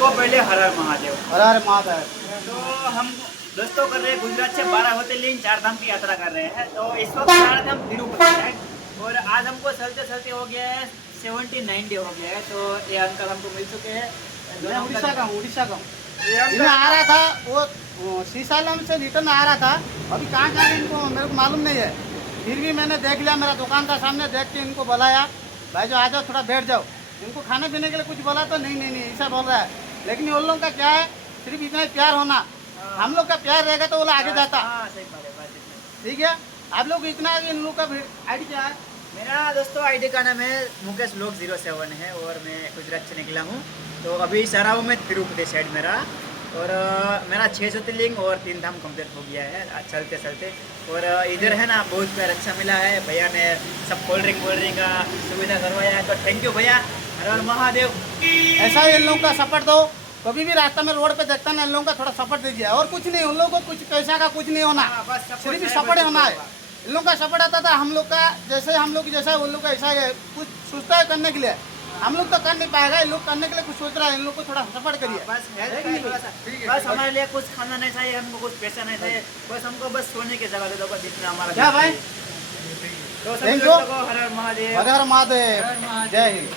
को पहले हर हर महादेव। हर हर महादेव। तो हम दोस्तों कर रहे हैं गुजरात से 12 ज्योतिर्लिंग 4 धाम की यात्रा कर रहे हैं। तो इस वक्त 4 धाम तिरुपति है और आज हमको चलते चलते हो गया है 79 डे हो गया है। तो ये अंकल हमको मिल चुके हैं। मैं उड़ीसा का हूँ, उड़ीसा का हूँ। ये मैं आ रहा था वो सीसालम से रिटर्न आ रहा था। अभी कहाँ जा रहे हैं इनको मेरे को मालूम नहीं है। फिर भी मैंने देख लिया, मेरा दुकान का सामने देख के इनको बुलाया, भाई जो आ जाओ थोड़ा बैठ जाओ। इनको खाने पीने के लिए कुछ बोला तो नहीं ऐसा बोल रहा है। लेकिन उन लोगों का क्या है, सिर्फ इतना ही प्यार होना। हम लोग का प्यार रहेगा तो वो लोग आगे जाता। सही बात है, बात है। ठीक है, आप लोग इतना इन लोग का आईडी क्या है? मेरा दोस्तों आईडी का नाम है मुकेश लोक 07 है और मैं गुजरात से निकला हूँ। तो अभी सरा हूँ मैं तिरुपति साइड मेरा, और मेरा 6 ज्योतिर्लिंग और 3 धाम कंप्लीट हो गया है चलते चलते। और इधर है ना बहुत प्यार अच्छा मिला है, भैया ने सब कोल्ड ड्रिंक का सुविधा करवाया है। तो थैंक यू भैया, हर हर महादेव। ऐसा ही इन लोगों का सपोर्ट दो। कभी भी रास्ता में रोड पे देखता ना, इन लोगों का थोड़ा सपोर्ट दीजिए। और कुछ नहीं, उन लोगों को कुछ पैसा का कुछ नहीं होना, सिर्फ सपोर्ट होना है। इन लोगों का सपोर्ट आता था, हम लोग का जैसे हम लोग जैसा उन लोग का ऐसा है। कुछ सोचता है करने के लिए, हम लोग तो कर नहीं पाएगा, इन लोग करने के लिए कुछ सोच रहा है। इन लोग को थोड़ा सपोर्ट करिए। बस हमारे लिए कुछ खाना नहीं चाहिए, हमको कुछ पैसा नहीं चाहिए, बस हमको बस सोने की जगह दे दो, बस इतना हमारा। क्या भाई, तो सभी थैंक यू। दोस्तों को हर हर महादेव। हर हर महादेव, जय हिंद।